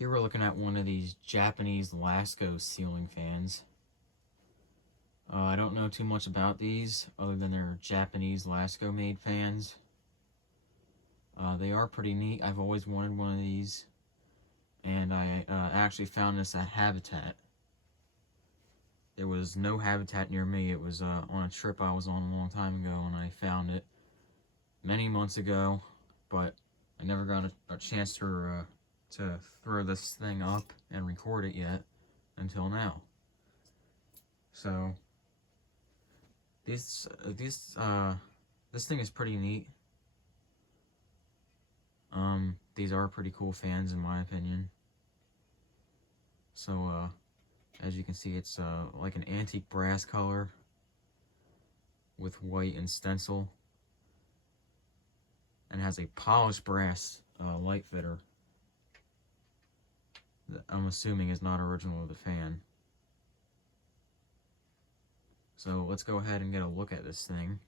Here we're looking at one of these Japanese Lasko ceiling fans. I don't know too much about these other than they're Japanese Lasko made fans. They are pretty neat. I've always wanted one of these, and I actually found this at Habitat. There was no Habitat near me. It was on a trip I was on a long time ago, and I found it many months ago, but I never got a chance to throw this thing up and record it yet until now. So this thing is pretty neat. These are pretty cool fans in my opinion. So as you can see, it's like an antique brass color with white and stencil, and has a polished brass light fitter that I'm assuming is not original to the fan. So let's go ahead and get a look at this thing.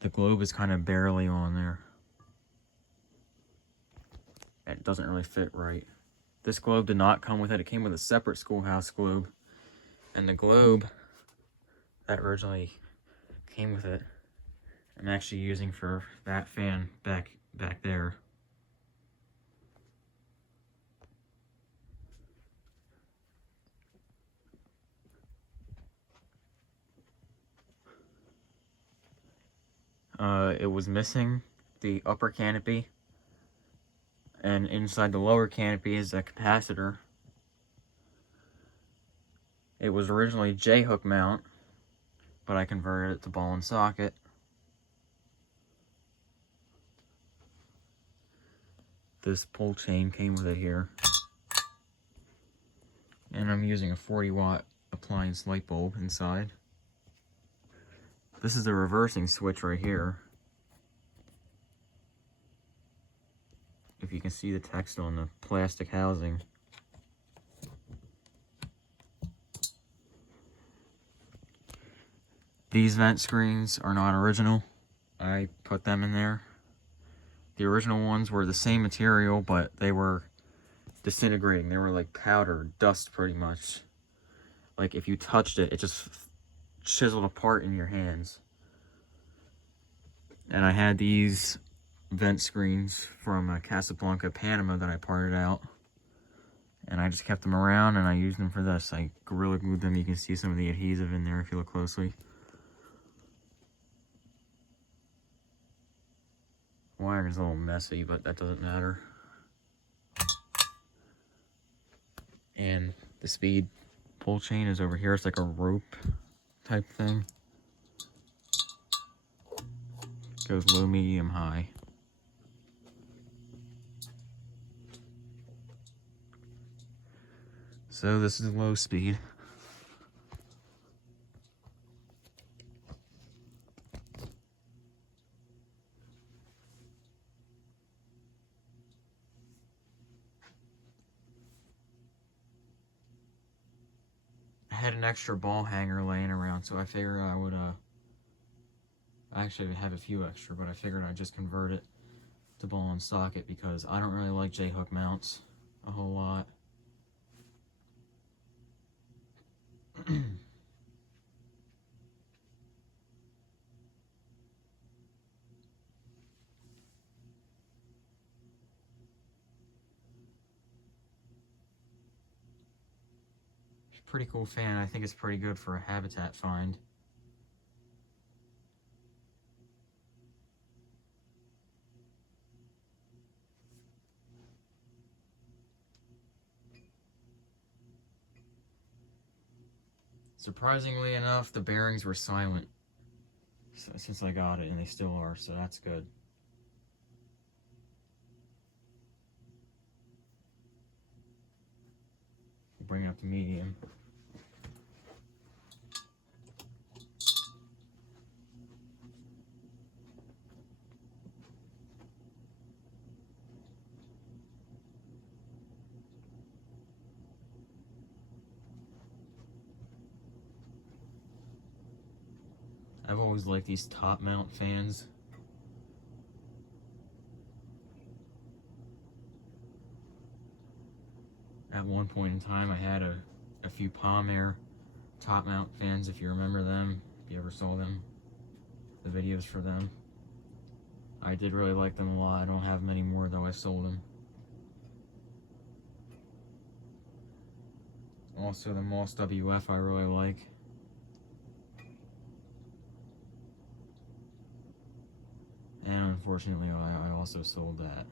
The globe is kind of barely on there. It doesn't really fit right. This globe did not come with it. It came with a separate schoolhouse globe. And the globe that originally came with it, I'm actually using for that fan back there. It was missing the upper canopy, and inside the lower canopy is a capacitor. It was originally J-hook mount, but I converted it to ball and socket. This pull chain came with it here. And I'm using a 40-watt appliance light bulb inside. This is the reversing switch right here. If you can see the text on the plastic housing. These vent screens are not original. I put them in there. The original ones were the same material, but they were disintegrating. They were like powder, dust pretty much. Like if you touched it, it just chiseled apart in your hands. And I had these vent screens from Casablanca, Panama that I parted out. And I just kept them around and I used them for this. I Gorilla Glued them. You can see some of the adhesive in there if you look closely. Wire is a little messy, but that doesn't matter. And the speed pull chain is over here. It's like a rope type thing. Goes low, medium, high. So this is low speed. I had an extra ball hanger laying around, so I figured I would I actually have a few extra, but I figured I'd just convert it to ball and socket because I don't really like J-hook mounts a whole lot. Pretty cool fan. I think it's pretty good for a Habitat find. Surprisingly enough, the bearings were silent since I got it, and they still are, so that's good. Bring it up to medium. I've always liked these top mount fans. At one point in time, I had a few Palm Air top mount fans, if you remember them, if you ever saw them, the videos for them. I did really like them a lot. I don't have many more, though. I sold them. Also, the Moss WF I really like. And unfortunately, I also sold that.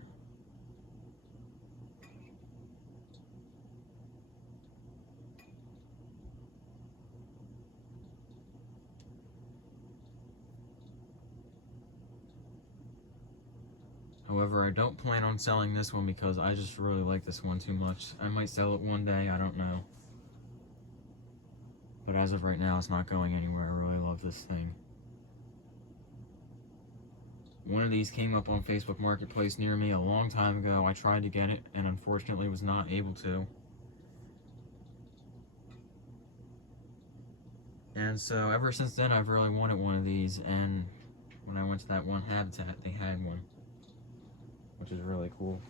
However, I don't plan on selling this one because I just really like this one too much. I might sell it one day, I don't know. But as of right now, it's not going anywhere. I really love this thing. One of these came up on Facebook Marketplace near me a long time ago. I tried to get it and unfortunately was not able to. And so ever since then, I've really wanted one of these, and when I went to that one habitat, they had one, which is really cool.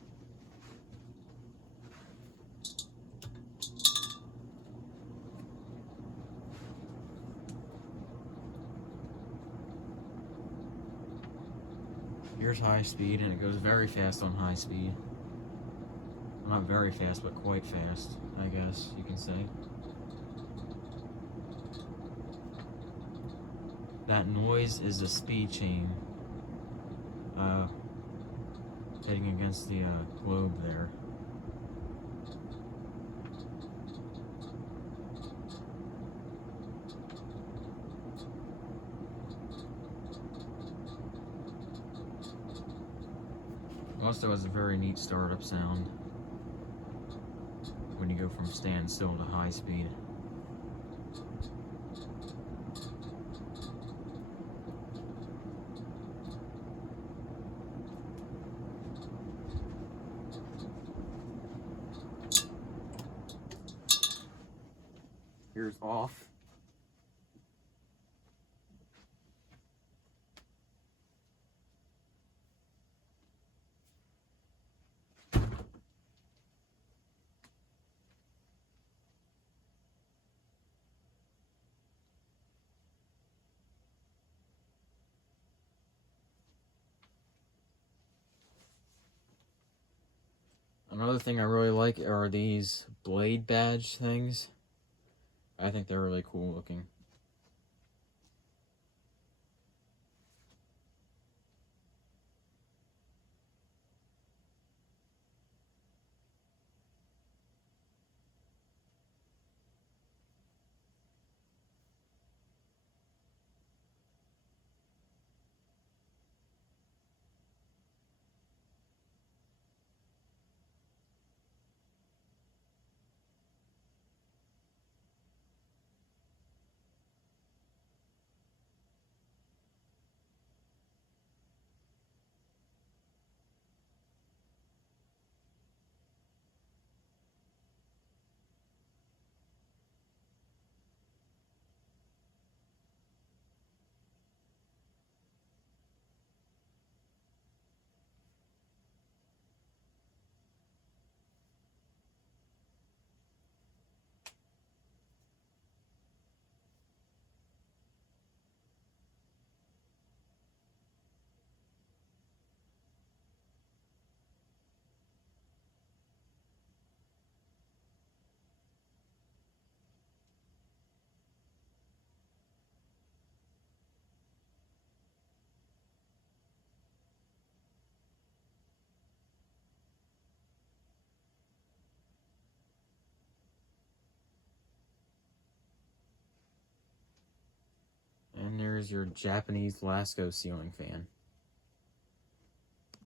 Here's high speed, and it goes very fast on high speed. Well, not very fast, but quite fast, I guess you can say. That noise is a speed chain hitting against the globe there. Also has a very neat startup sound when you go from standstill to high speed. Here's off. Another thing I really like are these blade badge things. I think they're really cool looking. And there's your Japanese Lasko ceiling fan.